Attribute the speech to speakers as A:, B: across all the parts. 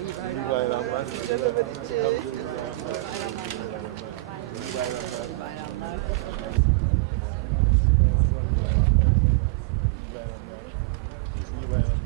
A: İyi bayramlar. İyi bayramlar.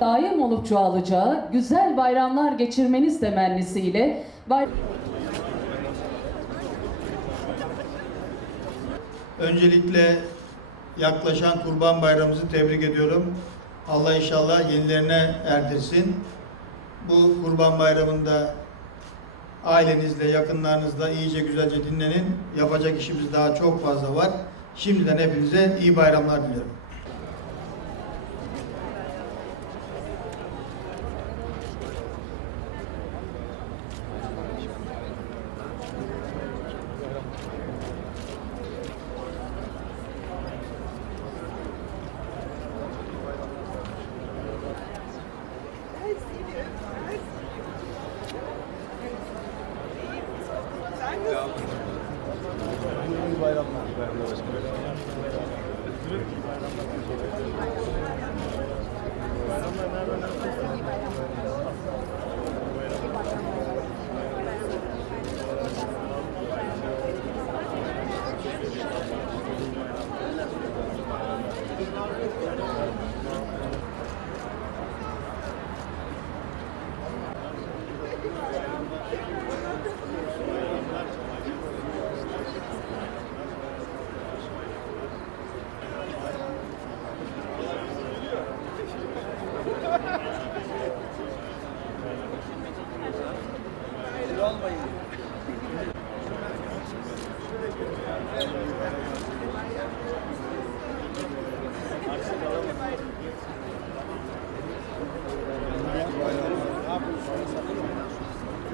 B: Daim olup çoğalacağı güzel bayramlar geçirmeniz temennisiyle bay-
C: Öncelikle yaklaşan Kurban Bayramımızı tebrik ediyorum. Allah inşallah yenilerine erdirsin. Bu Kurban Bayramı'nda ailenizle, yakınlarınızla iyice güzelce dinlenin. Yapacak işimiz daha çok fazla var. Şimdiden hepinize iyi bayramlar diliyorum.
A: Thank you. Almayın.